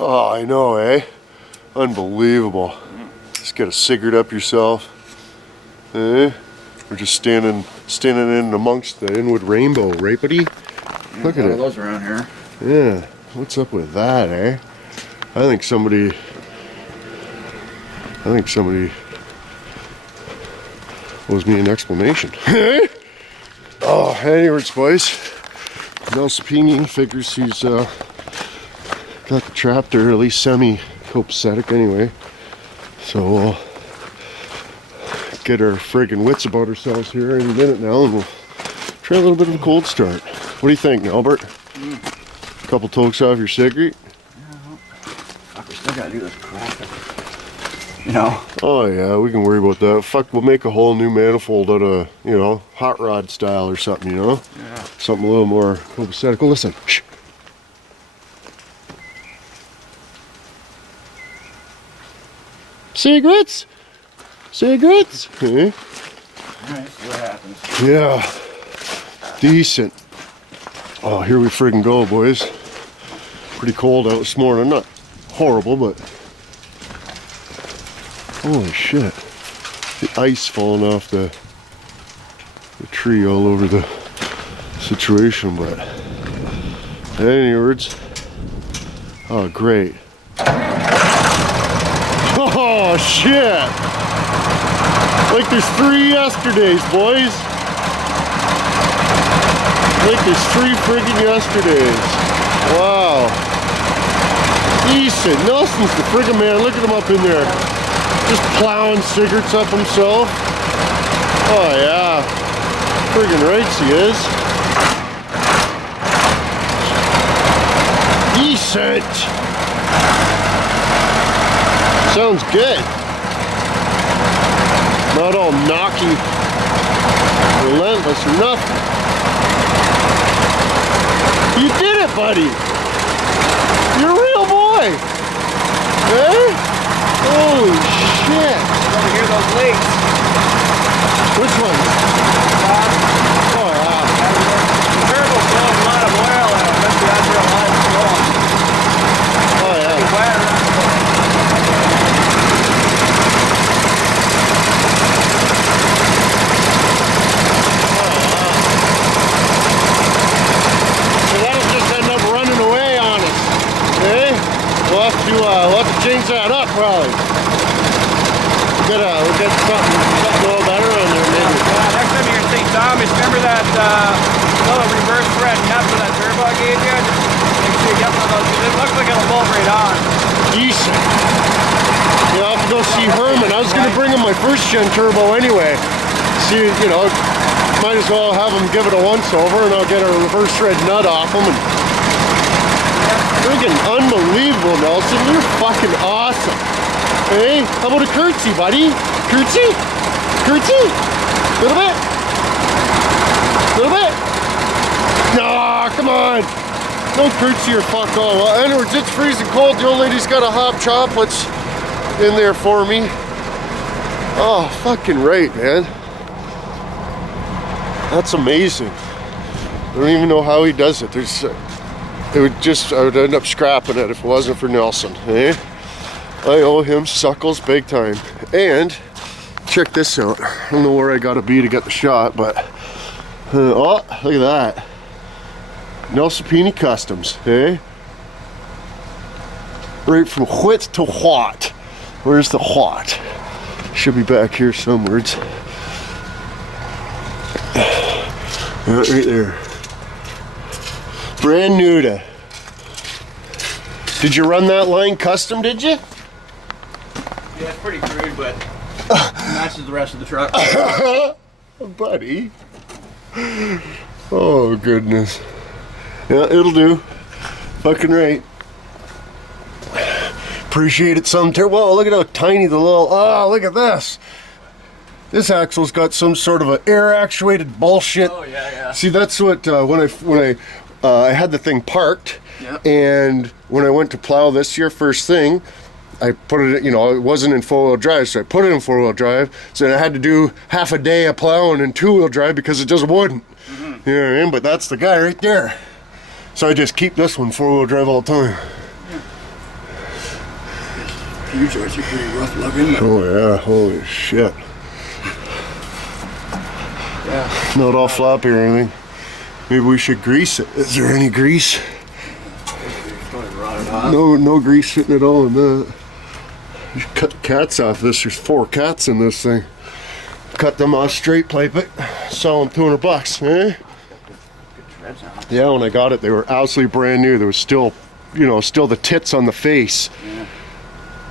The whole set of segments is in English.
Oh, I know, eh? Unbelievable. Just get a cigarette up yourself. Eh? We're just standing in amongst the inwood rainbow, right, buddy? Look at it. Those around here. Yeah. What's up with that, eh? I think somebody owes me an explanation. Oh, anyways, boys. Nelsapini figures he's got the trap there, at least semi-copacetic anyway. So we'll get our friggin' wits about ourselves here in a minute now, and we'll try a little bit of a cold start. What do you think, Albert? A couple tokes off your cigarette? Fuck, we still gotta do this crap. You know? Oh yeah, we can worry about that. Fuck, we'll make a whole new manifold out of, you know, hot rod style or something, you know? Yeah. Something a little more copacetic. Oh, listen. Shh. Cigarettes? Cigarettes? Okay. Alright, see what happens. Yeah. Decent. Oh, here we friggin' go, boys. Pretty cold out this morning. Not horrible, but holy shit. The ice falling off the tree all over the situation, but any words? Oh, great. Oh, shit. Like there's 3 yesterdays, boys. Like there's 3 friggin' yesterdays. Wow. Decent. Nelson's the friggin' man. Look at him up in there. Just plowing cigarettes up himself. Oh, yeah. Friggin' rights he is. Decent. Sounds good. Not all knocky, relentless or nothing. You did it, buddy. You're a real boy. Hey? Holy shit. Over here, those leaks. Which one? Oh, yeah. The turbo's blowing a lot of oil out. Must be after a lot of snow. Oh, yeah. It's wet around the We'll have to change that up, probably. We'll get something a little better on there, maybe. Next time you're in St. Thomas, remember that little reverse thread nut for that turbo I gave you? Make sure you get one of those, because it looks like it'll bolt right on. Decent. Yeah, I'll have to go see Herman. I was going to bring him my first gen turbo anyway. See, you know, might as well have him give it a once over, and I'll get a reverse thread nut off him. And friggin' unbelievable, Nelson. You're fucking awesome. Hey, how about a curtsy, buddy? Curtsy? Curtsy? Little bit? Little bit? Nah, come on. No curtsy or fuck all. Well, anyways, it's freezing cold. The old lady's got a hot chocolates in there for me. Oh, fucking right, man. That's amazing. I don't even know how he does it. There's... I would end up scrapping it if it wasn't for Nelson, eh? I owe him suckles big time. And, check this out. I don't know where I gotta be to get the shot, but... oh, look at that. Nelsapini Customs, eh? Right from whit to what? Where's the what? Should be back here somewhere. Right there. Brand new to. Did you run that line custom, did you? Yeah, it's pretty crude, but it matches the rest of the truck. Buddy. Oh, goodness. Yeah, it'll do. Fucking right. Appreciate it some. Whoa, look at how tiny the little. Oh, look at this. This axle's got some sort of an air actuated bullshit. Oh, yeah, yeah. See, that's what, when I had the thing parked, yep. And when I went to plow this year, first thing, I put it, you know, it wasn't in 4-wheel drive, so I put it in 4-wheel drive. So I had to do half a day of plowing in 2-wheel drive because it just wouldn't. Mm-hmm. You know what I mean? But that's the guy right there. So I just keep this one 4-wheel drive all the time. Fuse joints are pretty rough looking. Oh yeah, holy shit. Yeah. Not all floppy or anything. Maybe we should grease it. Is there any grease? No grease sitting at all in that. You cut the cats off this. There's 4 cats in this thing. Cut them off, straight pipe it, sell them $200, eh? Yeah, when I got it, they were absolutely brand new. There was still, you know, still the tits on the face. Yeah.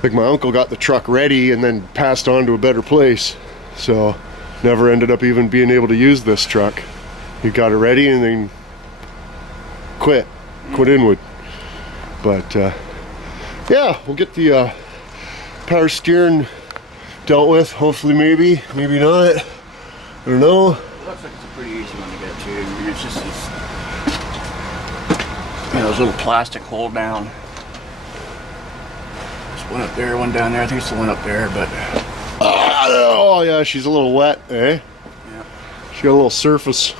Like my uncle got the truck ready and then passed on to a better place. So never ended up even being able to use this truck. He got it ready and then quit inwood. But yeah, we'll get the power steering dealt with. Hopefully, maybe not. I don't know. It looks like it's a pretty easy one to get to. I mean, it's just these, you know, those little plastic hold down. There's one up there, one down there. I think it's the one up there, but. Oh yeah, she's a little wet, eh? Yeah. She got a little surface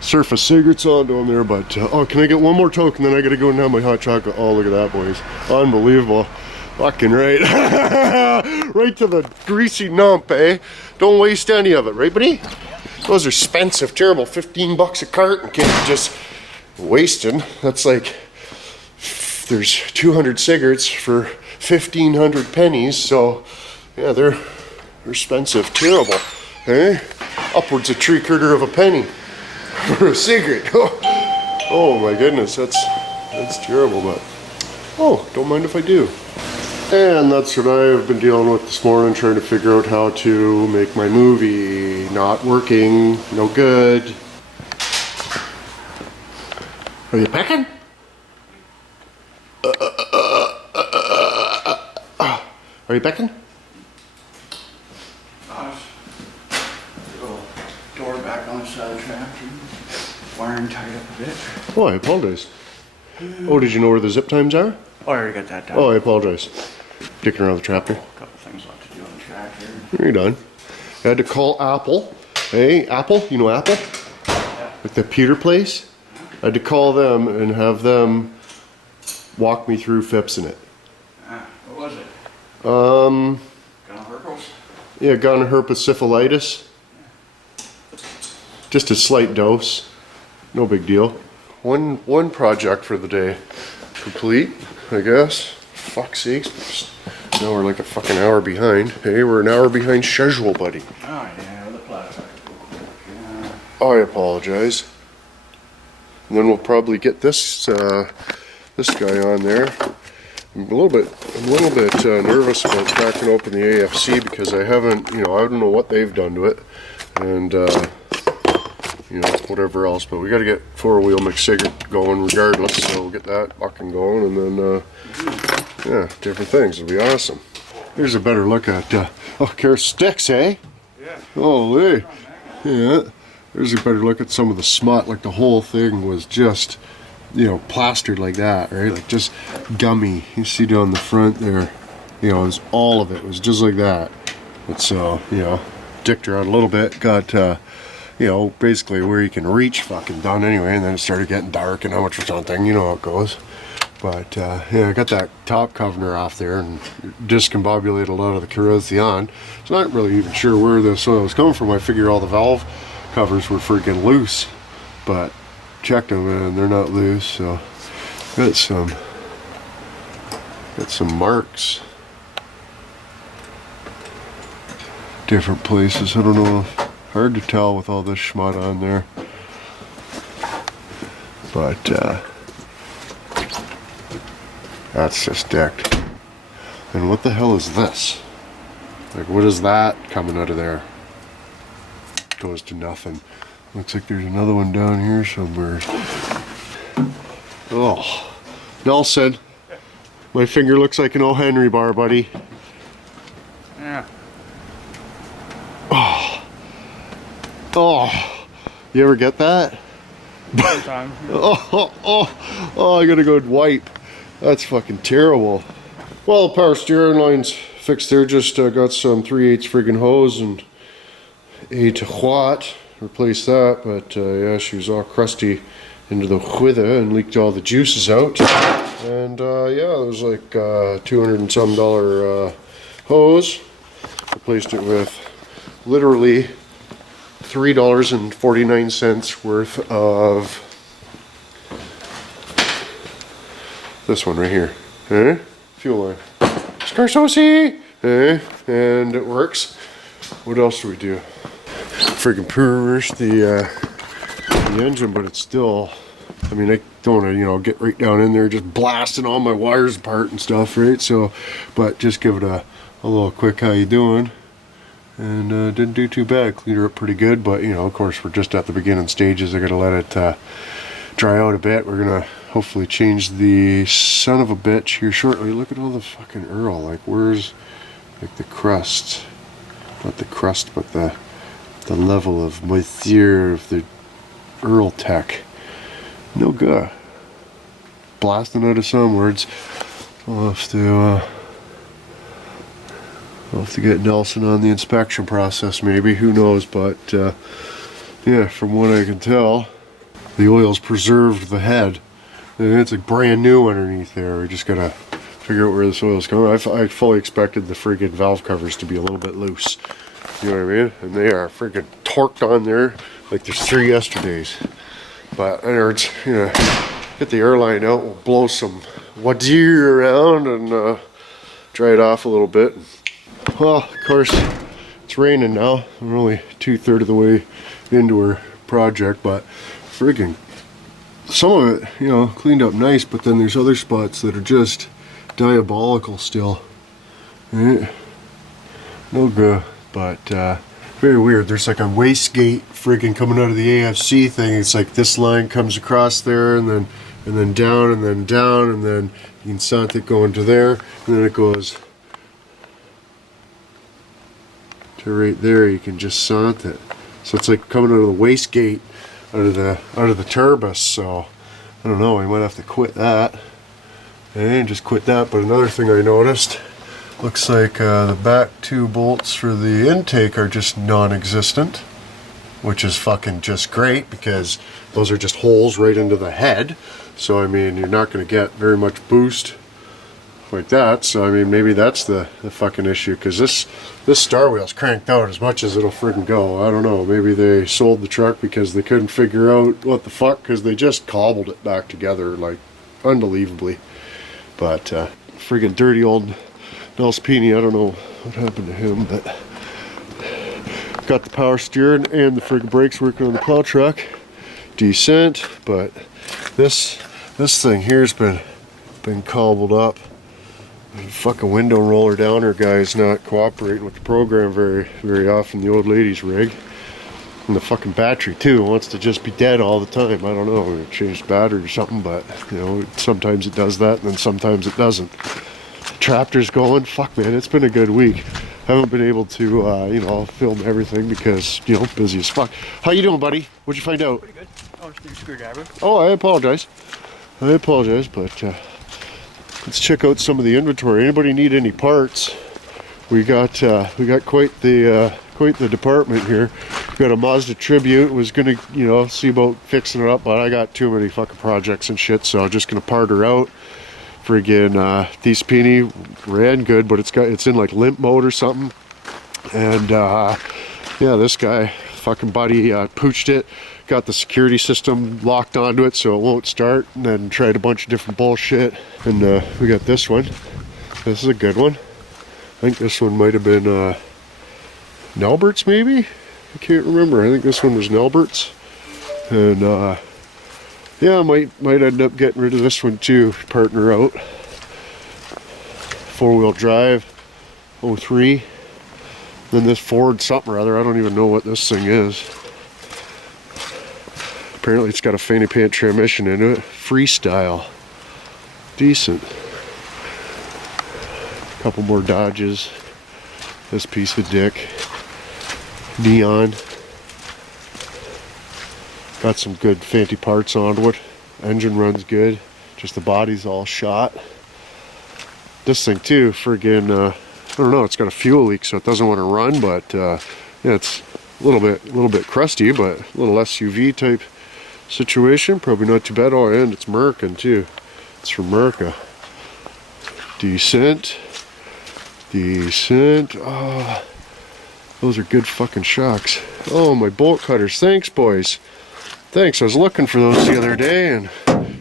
cigarettes onto them there, but oh, can I get one more toke and then I gotta go and have my hot chocolate. Oh, look at that, boys. Unbelievable. Fucking right. Right to the greasy nump, eh? Don't waste any of it, right, buddy? Those are expensive, terrible. $15 a carton. Can't just wasting. That's like, there's 200 cigarettes for 1,500 pennies, so yeah, they're expensive, terrible, eh? Upwards of 3/4 of a penny for a cigarette. Oh my goodness, that's terrible, but oh, don't mind if I do. And that's what I've been dealing with this morning, trying to figure out how to make my movie. Not working, no good. Are you pecking? Are you pecking? Little door back on the side of the tractor. Wiring tied up a bit. Oh, I apologize. Oh, did you know where the zip times are? Oh, I already got that done. Oh, I apologize. Dicking around the tractor. A couple things left to do on the tractor. You're done. I had to call Apple. Hey, Apple, you know Apple? Yeah. Like the Peter place? I had to call them and have them walk me through fixing it. What was it? Gonorrhea? Yeah, gonorrhea Just a slight dose. No big deal. One project for the day. Complete, I guess. Fuck's sakes. Now we're like a fucking hour behind. Hey, we're an hour behind schedule, buddy. Oh, yeah, the plastic. Yeah. I apologize. And then we'll probably get this this guy on there. I'm a little bit nervous about cracking open the AFC because I haven't, you know, I don't know what they've done to it, and you know, whatever else. But we got to get 4-wheel McSiggert going regardless, so we'll get that fucking going, and then yeah, different things. It'll be awesome. Here's a better look at oh, care sticks, eh? Yeah. Holy. Yeah. There's a better look at some of the smut. Like the whole thing was just, you know, plastered like that, right? Like just gummy. You see down the front there, you know, it was all of it. It was just like that. But so, you know, dicked around a little bit. Got, you know, basically where you can reach fucking done anyway. And then it started getting dark and how much for something. You know how it goes. But, yeah, I got that top cover off there and discombobulated a lot of the corrosion. So I'm not really even sure where this oil was coming from. I figure all the valve covers were freaking loose. But checked them and they're not loose, so got some marks different places. I don't know, hard to tell with all this schmut on there, but that's just decked. And what the hell is this? Like, what is that coming out of there? Goes to nothing. Looks like there's another one down here somewhere. Oh, Nelson, my finger looks like an O. Henry bar, buddy. Yeah. Oh, you ever get that? Sometimes. Oh, I gotta go wipe. That's fucking terrible. Well, the power steering line's fixed there. Just got some 3/8 friggin' hose and 8 watt. Replace that, but yeah, she was all crusty into the wither and leaked all the juices out. And yeah, it was like $200 and some hose. Replaced it with literally $3.49 worth of this one right here. Fuel line. Scarsosi! And it works. What else do we do? Freaking purge the engine, but it's still, I mean, I don't want to, you know, get right down in there just blasting all my wires apart and stuff, right? So, but just give it a little quick how you doing, and didn't do too bad. Cleaned her up pretty good, but you know, of course, we're just at the beginning stages. I gotta let it dry out a bit. We're gonna hopefully change the son of a bitch here shortly. Look at all the fucking Earl. Like, where's like the crust? Not the crust, but the level of moisture of the Earl Tech. No good. Blasting out of some words. I'll have to get Nelson on the inspection process, maybe. Who knows? But yeah, from what I can tell, the oil's preserved the head. And it's like brand new underneath there. We just gotta figure out where this oil's coming. I fully expected the friggin' valve covers to be a little bit loose. You know what I mean? And they are friggin' torqued on there like there's 3 yesterdays. But in other words, you know, get the airline out, we'll blow some wadir around and dry it off a little bit. Well, of course, it's raining now. We're only 2/3 of the way into our project, but friggin' some of it, you know, cleaned up nice, but then there's other spots that are just diabolical still. Right? No good, but very weird. There's like a wastegate friggin' coming out of the AFC thing. It's like this line comes across there and then down and then down, and then you can sant it going to there, and then it goes to right there. You can just sant it. So it's like coming out of the wastegate, out of the turbus. So I don't know, we might have to quit that and just quit that. But another thing I noticed, looks like the back 2 bolts for the intake are just non-existent, which is fucking just great, because those are just holes right into the head. So I mean, you're not going to get very much boost like that. So I mean, maybe that's the fucking issue, because this star wheel's cranked out as much as it'll friggin' go. I don't know, maybe they sold the truck because they couldn't figure out what the fuck, because they just cobbled it back together like unbelievably. But friggin' dirty old Nelspini, I don't know what happened to him, but got the power steering and the friggin' brakes working on the plow truck. Decent, but this thing here's been cobbled up. The fucking window roller downer guy is not cooperating with the program very often, the old lady's rig. And the fucking battery too wants to just be dead all the time. I don't know, we changed the battery or something, but you know, sometimes it does that and then sometimes it doesn't. Tractor's going. Fuck man, it's been a good week. Haven't been able to you know, film everything because, you know, busy as fuck. How you doing, buddy? What'd you find out? Pretty good. Oh, it's a screwdriver. Oh, I apologize, but let's check out some of the inventory. Anybody need any parts? We got quite the department here. We got a Mazda Tribute. Was gonna, you know, see about fixing it up, but I got too many fucking projects and shit, so I'm just gonna part her out. Friggin' Despini ran good, but it's in like limp mode or something. And yeah, this guy, fucking buddy, pooched it. Got the security system locked onto it so it won't start, and then tried a bunch of different bullshit. And we got this one. This is a good one. I think this one might have been Nelbert's, maybe? I can't remember. I think this one was Nelbert's. And yeah, I might end up getting rid of this one too, partner out. 4-wheel drive, 03. Then this Ford something or other, I don't even know what this thing is. Apparently it's got a fanny pant transmission into it. Freestyle. Decent. A couple more Dodges. This piece of dick. Neon. Got some good fancy parts onto it. Engine runs good. Just the body's all shot. This thing too, friggin' I don't know, it's got a fuel leak so it doesn't want to run, but yeah, it's a little bit crusty, but a little SUV type situation. Probably not too bad. Oh, and it's American too. It's from America. Decent. Decent. Oh, those are good fucking shocks. Oh, my bolt cutters. Thanks, boys. Thanks. I was looking for those the other day and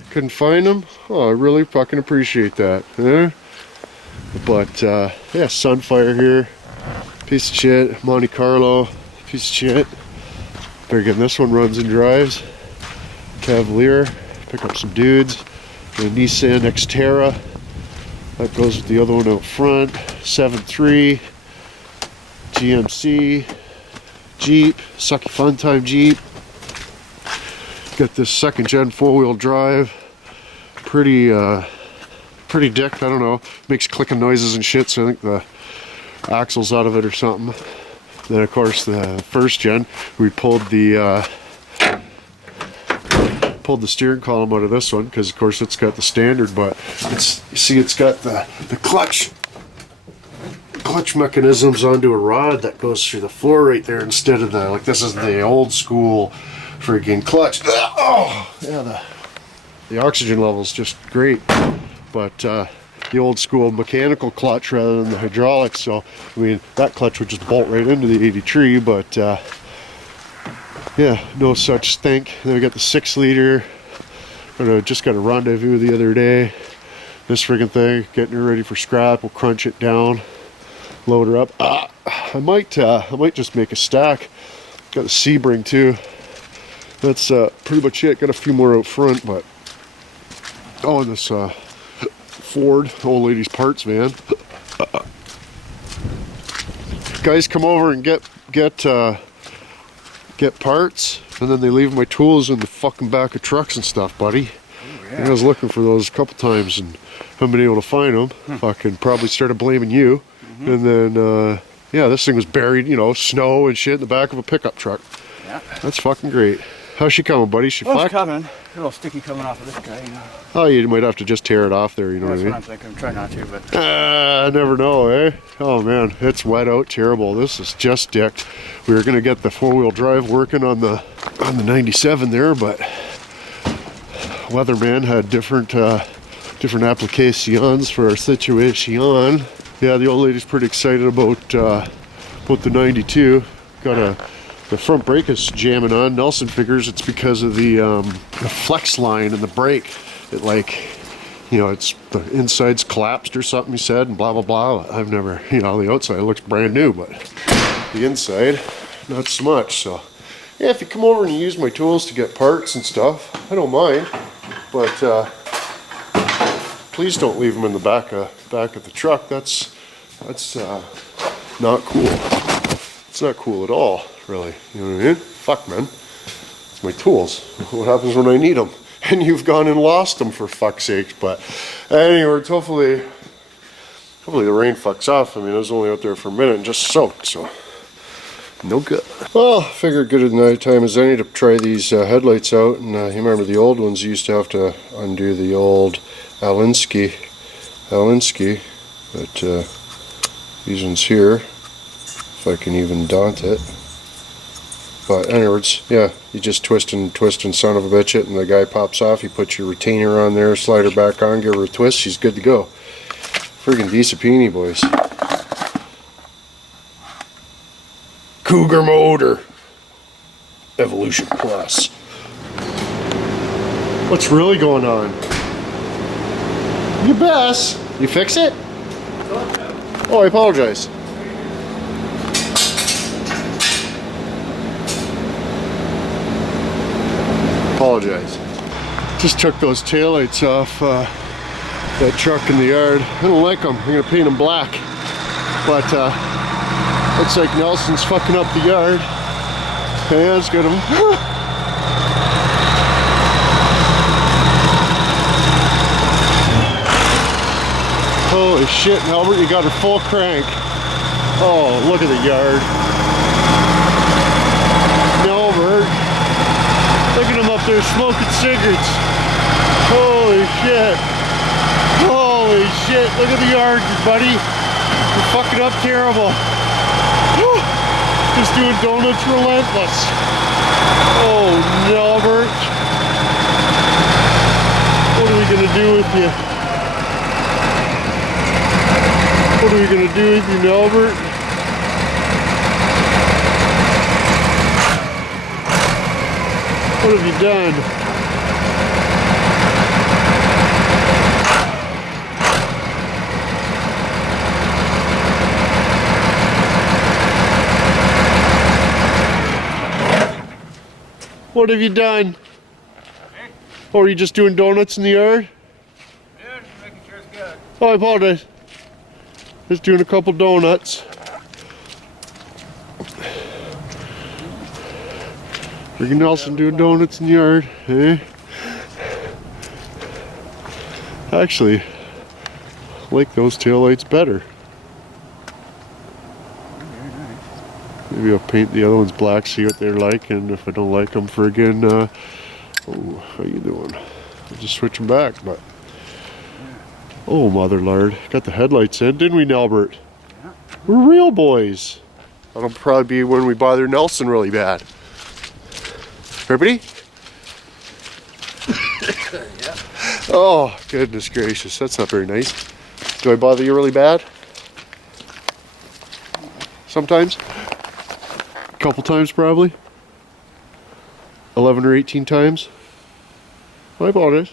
couldn't find them. Oh, I really fucking appreciate that. Huh? But yeah, Sunfire here. Piece of shit. Monte Carlo. Piece of shit. Better get this one runs and drives. Cavalier. Pick up some dudes. The Nissan Xterra. That goes with the other one out front. 7.3. GMC. Jeep. Sucky Fun Time Jeep. Got this second gen 4-wheel drive. Pretty dick, I don't know. Makes clicking noises and shit, so I think the axle's out of it or something. Then of course the first gen, we pulled the steering column out of this one because of course it's got the standard, but it's, you see it's got the clutch mechanisms onto a rod that goes through the floor right there instead of the, like, this is the old school freaking clutch. Oh yeah, the oxygen level's just great, but the old school mechanical clutch rather than the hydraulics. So I mean, that clutch would just bolt right into the 80 tree, but yeah, no such stink. Then we got the 6-liter. Just got a rendezvous the other day. This friggin' thing, getting her ready for scrap. We'll crunch it down, load her up. I might just make a stack. Got a Sebring too. That's pretty much it. Got a few more out front, but oh, and this Ford old lady's parts van. Guys come over and get parts, and then they leave my tools in the fucking back of trucks and stuff, buddy. Oh, yeah. I was looking for those a couple times and haven't been able to find them. Fucking probably started blaming you. And then yeah, this thing was buried, you know, snow and shit in the back of a pickup truck. Yeah. That's fucking great. How's she coming, buddy? She well, it's coming. A little sticky coming off of this guy, you know. Oh, you might have to just tear it off there, you know what I mean? That's what I'm thinking. I'm trying not to, but... I never know, eh? Oh, man. It's wet out. Terrible. This is just dicked. We were going to get the 4-wheel drive working on the 97 there, but Weatherman had different applications for our situation. Yeah, the old lady's pretty excited about the 92. The front brake is jamming on. Nelson figures it's because of the flex line in the brake. It, like, you know, it's the inside's collapsed or something, he said, and blah blah blah. I've never, you know, the outside looks brand new, but the inside not so much. So yeah, if you come over and you use my tools to get parts and stuff, I don't mind, but please don't leave them in the back of the truck. That's not cool. It's not cool at all, really. You know what I mean? Fuck, man. It's my tools. What happens when I need them? And you've gone and lost them, for fuck's sake. But anyways, hopefully the rain fucks off. I mean, I was only out there for a minute and just soaked, so no good. Well, I figured good at night time as any to try these headlights out. And you remember the old ones, you used to have to undo the old Alinsky, but these ones here, if I can even daunt it. But anyways, yeah, you just twist and son of a bitch it, and the guy pops off. You put your retainer on there, slide her back on, give her a twist, she's good to go. Friggin' Disapini, boys. Cougar motor. Evolution Plus. What's really going on? You best. You fix it? Oh, I apologize. Just took those taillights off that truck in the yard. I don't like them. I'm gonna paint them black. But looks like Nelson's fucking up the yard. Yeah, let's get him. Holy shit, Albert, you got her full crank. Oh, look at the yard. Albert. Look at him up there smoking cigarettes. Holy shit. Holy shit. Look at the yard, buddy. You're fucking up terrible. Woo. Just doing donuts relentless. Oh, Albert. gonna do with you? What are we gonna do with you, Albert? What have you done? What have you done? Or are you just doing donuts in the yard? Yeah, just making sure it's good. Oh, I apologize. Just doing a couple donuts. Freaking Nelson doing donuts in the yard, eh? Actually, I like those taillights better. Maybe I'll paint the other ones black, see what they're like, and if I don't like them, friggin', oh, how you doing? I'll just switch them back, but... Oh, mother lord, got the headlights in, didn't we, Nelbert? Yeah. We're real boys. That'll probably be when we bother Nelson really bad. Everybody? Yeah. Oh, goodness gracious, that's not very nice. Do I bother you really bad? Sometimes? A couple times probably? 11 or 18 times? I apologize.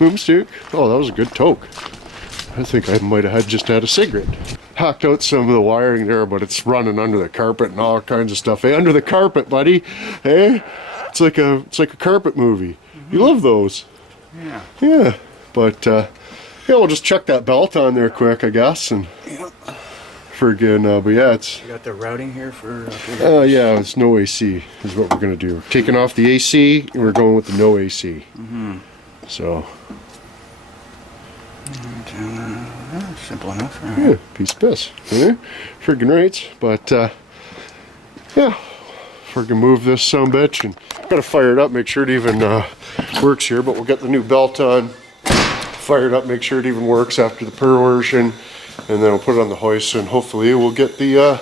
Boomstick. Oh, that was a good toke. I think I might have just had a cigarette. Hacked out some of the wiring there, but it's running under the carpet and all kinds of stuff. Hey, under the carpet, buddy. Hey, it's like a carpet movie. You love those. Yeah. Yeah, but yeah, we'll just chuck that belt on there quick, I guess, and friggin'. But yeah, it's. You got the routing here for. Yeah, it's no AC is what we're gonna do. Taking off the AC, and we're going with the no AC. Mm-hmm. So. Simple enough. Right. Yeah, piece of piss. Yeah, friggin' right. But yeah, friggin' move this sumbitch and gotta fire it up, make sure it even works here. But we'll get the new belt on, fire it up, make sure it even works after the perversion, and then we'll put it on the hoist and hopefully we'll get the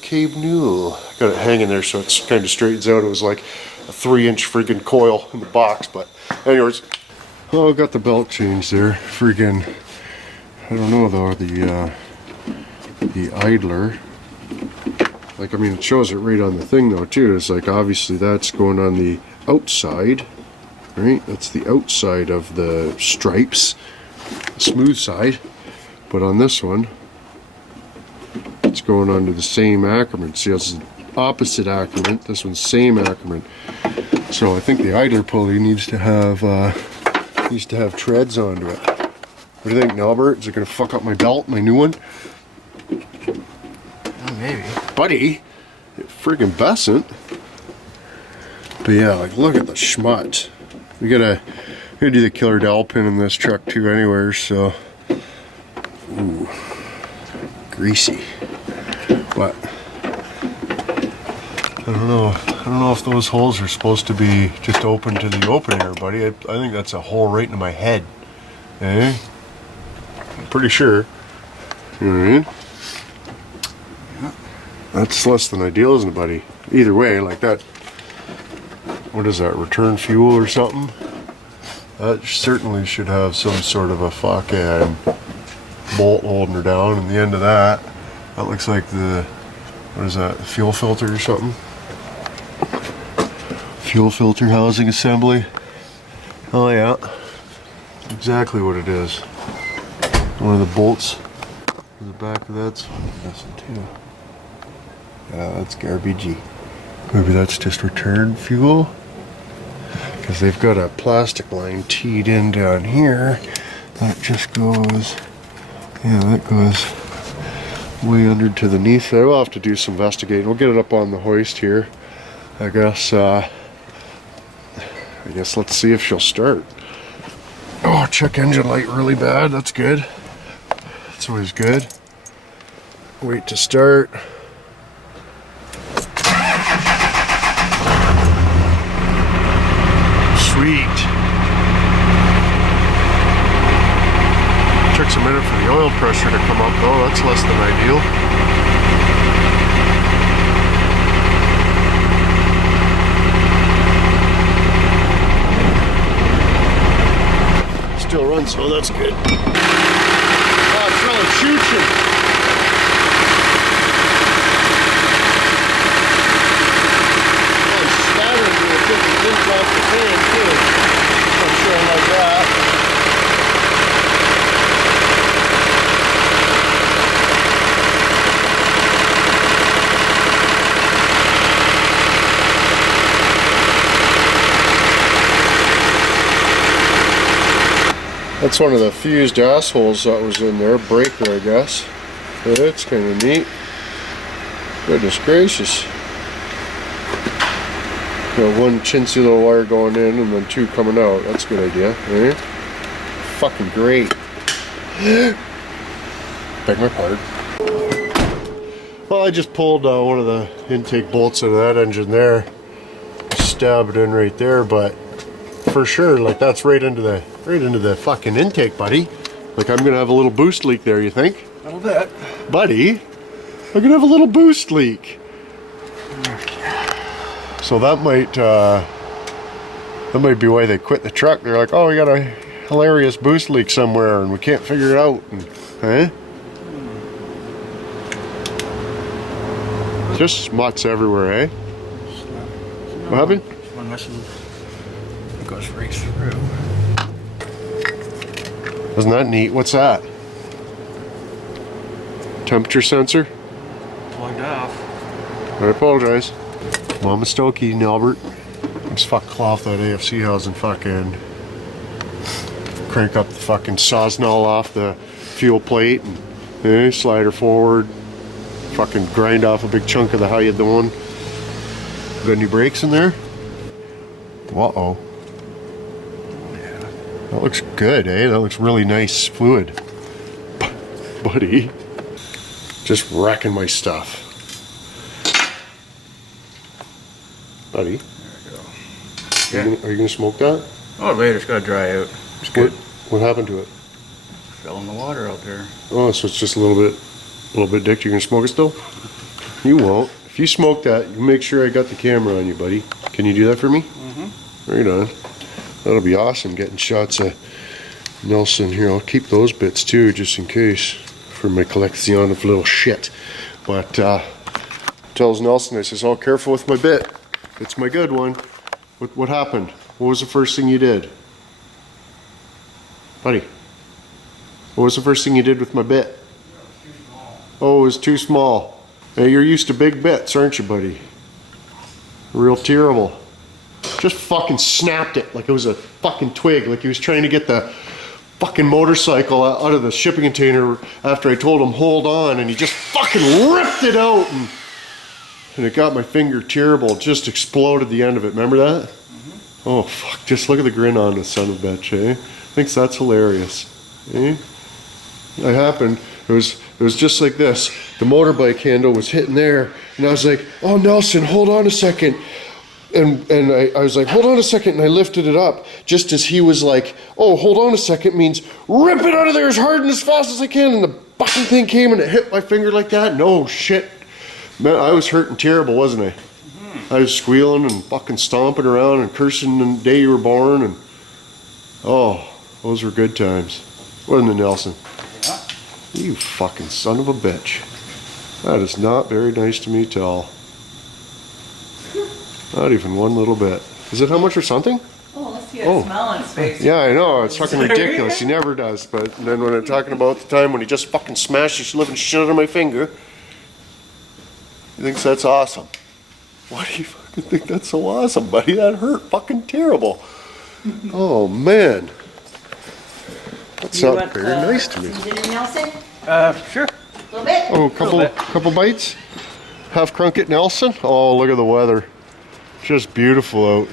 Cave Mule. Got it hanging there so it's kind of straightens out. It was like a 3-inch friggin' coil in the box, but anyways. Oh, got the belt changed there. Friggin', I don't know though, the idler. Like, I mean, it shows it right on the thing though too. It's like, obviously that's going on the outside, right? That's the outside of the stripes, the smooth side. But on this one, it's going onto the same accrement. See, this is opposite accrement. This one's same accrement. So I think the idler pulley needs to have treads onto it. What do you think, Nelbert? Is it gonna fuck up my belt, my new one? Oh, maybe. Buddy, friggin' Besant. But yeah, like, look at the schmutz. We gotta do the killer dowel pin in this truck too anywhere, so. Ooh, greasy. But I don't know if those holes are supposed to be just open to the open air, buddy. I think that's a hole right into my head. Eh? I'm pretty sure. You know what I mean? Yeah. That's less than ideal, isn't it, buddy? Either way, like that. What is that? Return fuel or something? That certainly should have some sort of a fucking bolt holding her down. And the end of that, that looks like the, what is that? Fuel filter or something? Fuel filter housing assembly. Oh yeah, exactly what it is. One of the bolts in the back of that's missing too. Yeah, that's garbagey. Maybe that's just return fuel, because they've got a plastic line teed in down here that just goes, yeah, that goes way under to the knee there. We'll have to do some investigating. We'll get it up on the hoist here, I guess. I guess let's see if she'll start. Oh, check engine light really bad. That's good. That's always good. Wait to start. Sweet. Takes a minute for the oil pressure to come up though. That's less than ideal. so that's good. Oh, it's really chooching. Oh, it's spattering me with different things off the fan, too. I'm sure I like that. That's one of the fused assholes that was in there, breaker I guess. That's kind of neat. Goodness gracious. Got one chintzy little wire going in and then two coming out. That's a good idea, eh? Fucking great. Beg my pardon. Well, I just pulled one of the intake bolts out of that engine there. Stab it in right there, but for sure, like that's right into the fucking intake, buddy. Like I'm gonna have a little boost leak there, you think? A little bit. Buddy, I'm gonna have a little boost leak. So that might be why they quit the truck. They're like, oh, we got a hilarious boost leak somewhere and we can't figure it out. And, eh? Just smuts everywhere, eh? What happened? One missing. It goes right through. Isn't that neat? What's that? Temperature sensor? Plugged off. I apologize. Mama Stokey, Albert. Just fuck cloth that AFC house and fucking crank up the fucking Sosnol off the fuel plate and slide her forward. Fucking grind off a big chunk of the how you doing. Got any brakes in there? Uh-oh. That looks good, eh? That looks really nice fluid. Buddy. Just wrecking my stuff. Buddy. There we go. Are you gonna smoke that? Oh, later. It's got to dry out. It's good. What happened to it? Fell in the water out there. Oh, so it's just a little bit dick. You're gonna smoke it still? You won't. If you smoke that, you make sure I got the camera on you, buddy. Can you do that for me? Mm-hmm. Right on. That'll be awesome, getting shots of Nelson here. I'll keep those bits too, just in case, for my collection of little shit. But tells Nelson, I says, oh, careful with my bit. It's my good one. What happened? What was the first thing you did? Buddy, what was the first thing you did with my bit? Oh, it was too small. Hey, you're used to big bits, aren't you, buddy? Real terrible. Just fucking snapped it like it was a fucking twig, like he was trying to get the fucking motorcycle out of the shipping container after I told him hold on, and he just fucking ripped it out, and it got my finger terrible. It just exploded the end of it. Remember that? Mm-hmm. Oh fuck, just look at the grin on the son of a bitch, eh? Thinks that's hilarious. Eh? It happened. It was just like this. The motorbike handle was hitting there, and I was like, oh Nelson, hold on a second. And I was like, hold on a second, and I lifted it up just as he was like, oh, hold on a second means rip it out of there as hard and as fast as I can, and the fucking thing came and it hit my finger like that. No shit. Man, I was hurting terrible, wasn't I? Mm-hmm. I was squealing and fucking stomping around and cursing the day you were born, and oh, those were good times. Wasn't it, Nelson? Yeah. You fucking son of a bitch. That is not very nice to me at all. Not even one little bit. Is it how much or something? Oh, let's see a smell on his face. Yeah, I know. It's fucking ridiculous. He never does. But then when I'm talking about the time when he just fucking smashed the living shit out of my finger, he thinks that's awesome. Why do you fucking think that's so awesome, buddy? That hurt fucking terrible. Oh, man. That's not very nice to me. Some ginger Nelson? Sure. A little bit? Oh, couple bites? Half Crunkit Nelson? Oh, look at the weather. Just beautiful out.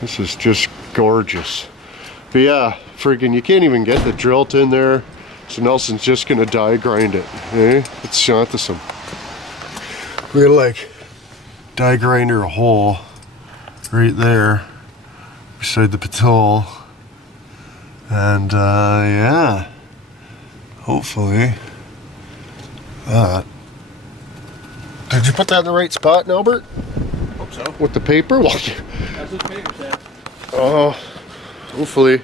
This is just gorgeous. But yeah, friggin' you can't even get the drill in there. So Nelson's just gonna die grind it. Eh? It's shantasome. We're gonna like die grinder a hole right there beside the patrol. And yeah, hopefully that. Did you put that in the right spot, Albert? Hope so. With the paper? Well, That's what the paper said. oh, hopefully.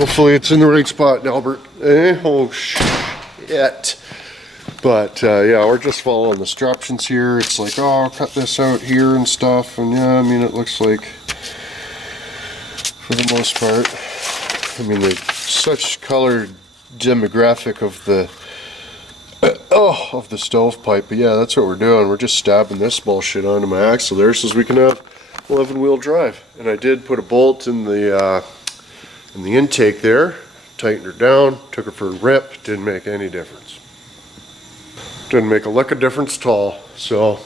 Hopefully it's in the right spot, Albert. Oh, shit. But, yeah, we're just following the instructions here. It's like, oh, I'll cut this out here and stuff. And, yeah, I mean, it looks like, for the most part, I mean, there's such color demographic of the of the stovepipe. But yeah, that's what we're doing. We're just stabbing this bullshit onto my axle there so we can have 11-wheel drive. And I did put a bolt in the intake there, tightened her down, took her for a rip, didn't make any difference. Didn't make a lick of difference at all. So,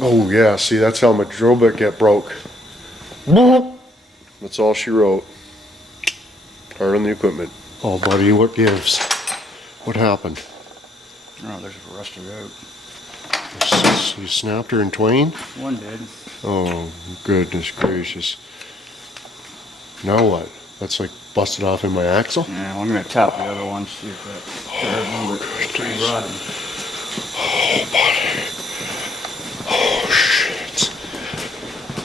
oh yeah, see, that's how my drill bit get broke. That's all she wrote. Hard on the equipment. Oh, buddy, what gives? What happened? Oh, there's a rusted out. You snapped her in twain? One did. Oh, goodness gracious. Now what? That's like busted off in my axle? Yeah, well, I'm going to tap the other one, see if that... pretty rotten. Oh, buddy. Oh, shit.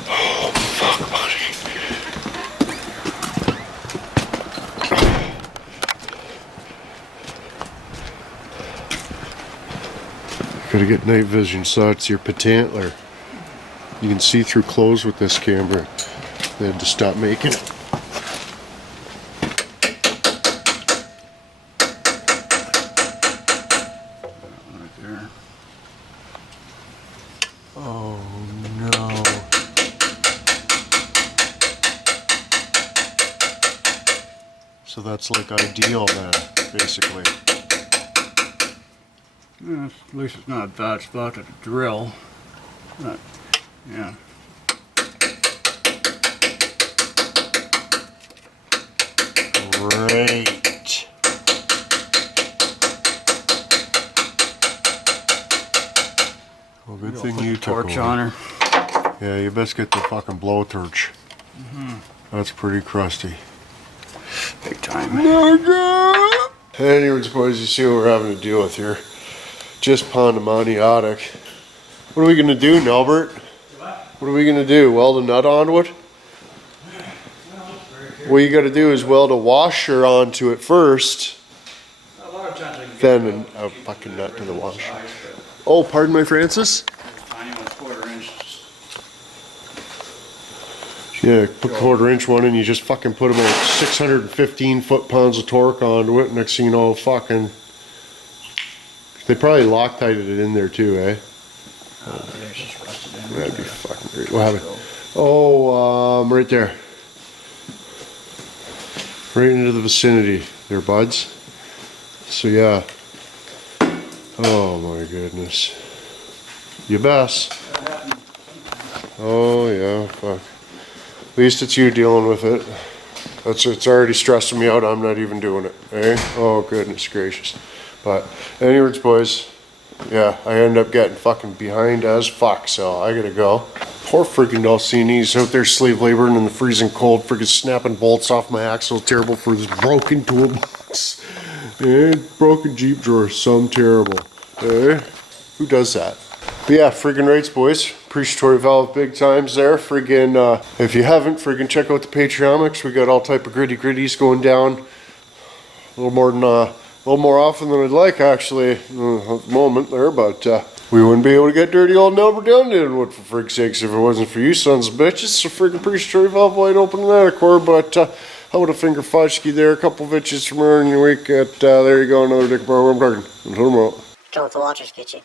Oh, fuck, buddy. Gotta get night vision so it's your patantler. You can see through clothes with this camera. They had to stop making it. Right there. Oh no. So that's like ideal then, basically. Yeah, at least it's not a bad spot to drill. But, yeah. Great. Well, good thing you took Torch over. on her. Yeah, you best get the fucking blowtorch. That's pretty crusty. Big time. Anyways, boys, you see what we're having to deal with here. Just pandemoniatic. What are we gonna do, Nelbert? What are we gonna do? Weld a nut onto it? What you gotta do is weld a washer onto it first, then a fucking nut to the washer. Oh, pardon my Francis? Tiny one's 1/4 inch. Yeah, put 1/4 inch one in, you just fucking put about 615 foot-pounds of torque onto it. Next thing you know, fucking... They probably Loctited it in there too, eh? It's just rusted in. That'd be fucking great. What happened? Oh, right there. Right into the vicinity there, buds. So yeah. Oh my goodness. You best. Oh yeah, fuck. At least it's you dealing with it. It's already stressing me out. I'm not even doing it. Eh? Oh goodness gracious. But anyways, boys, yeah, I end up getting fucking behind as fuck, so I gotta go. Poor freaking Dulcine's out there slave laboring in the freezing cold, freaking snapping bolts off my axle. Terrible for this broken toolbox. Eh? Broken Jeep drawer, some terrible. Eh? Who does that? But yeah, friggin' rights, boys. Appreciatory valve big times there. Friggin', if you haven't, friggin' check out the Patreomics. We got all type of gritties going down. A little more often than I'd like, actually, at the moment there, but we wouldn't be able to get dirty old Nelbert down to Inwood, for frig's sakes, if it wasn't for you sons of bitches. So friggin' appreciatory valve wide open in that accord, but how about a finger fudge there, a couple of bitches from earlier in the week. There you go, another dick bar. I'm talking. Until tomorrow. Don't let the watchers get you.